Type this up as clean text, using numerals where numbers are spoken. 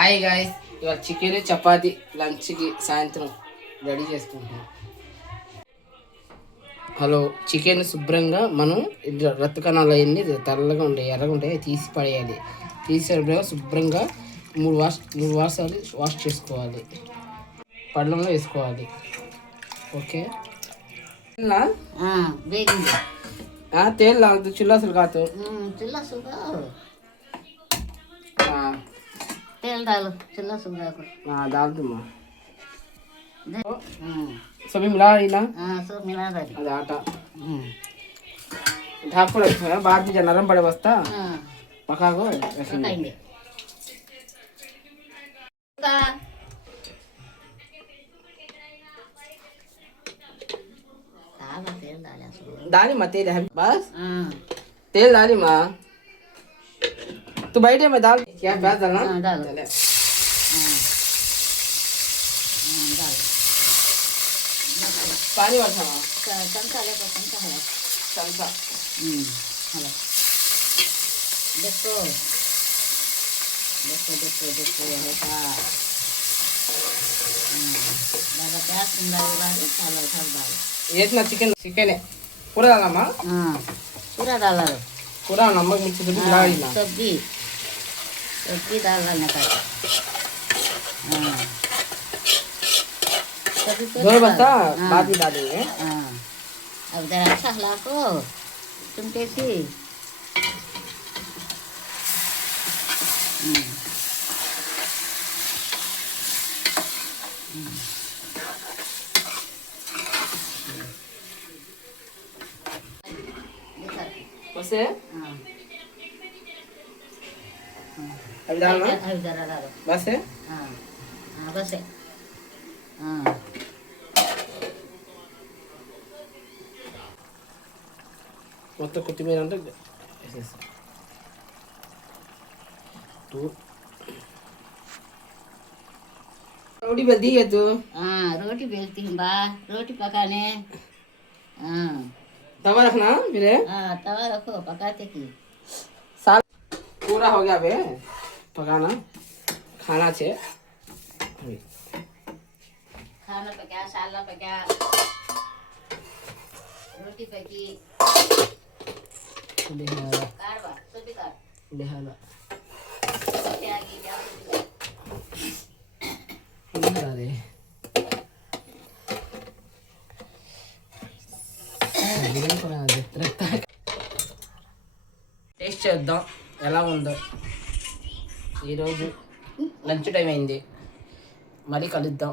Hi guys, ఇవాళ chicken chapati లంచ్కి సాయంత్రం రెడీ చేసుకుంటున్నాం. హలో, చికెన్ శుభ్రంగా మనం రక్త కణాలు అవన్నీ తెల్లగా ఉంటాయి, ఎర్రగా ఉంటాయి, తీసి పడేయాలి. తీసేటప్పుడు శుభ్రంగా మూడు వాష్ చేసుకోవాలి. పళ్ళంలో వేసుకోవాలి. ఓకే, తేల్ చిల్లాసులు కాదు, तेल डालो, चलो सुबह को। हाँ डाल दूँ माँ। सभी मिला रही ना? हाँ सब मिला रही। अरे आटा ढाक को रखते हैं, बाद में जब नरम पड़े बस्ता पका को पकाएंगे। तेल डाला डाली माँ, तेल है बस। तेल डाली माँ, तो बैठे मैं दाल क्या प्याज डालना? डालो। डालो। पानी वर्षा चमचा ले, चमचा है चमचा। हेलो, देखो देखो देखो देखो ये होगा। बाबा प्याज सुंदर वाली साला सब डालो। ये इतना चिकन है पूरा डालना माँ? हाँ पूरा डाला लो, पूरा नमक मिर्ची तो मिला ही ना। सब्जी डालना का। हाँ दो बता बाद में डालेंगे। हाँ अब जरा अच्छा हिला को चुमके से। बस है? हाँ अभी डालना? अभी जरा डालो। बस है? हाँ हाँ बस है। हाँ మొత్తం కొత్తిమీర అంటే వేసేసి रोटी बेलती है तू? हाँ रोटी बेलती हूँ बा, रोटी पकाने। हाँ तवा रखना मेरे। हाँ तवा रखो, पकाते की साल पूरा हो गया बे पकाना खाना छे। खाना पका, साला पका, रोटी पकी, कारवा सभी कार बेहाला त्यागी अरे టేస్ట్ చేద్దాం ఎలా ఉందో. ఈరోజు లంచ్ టైం అయింది, మళ్ళీ కలుద్దాం.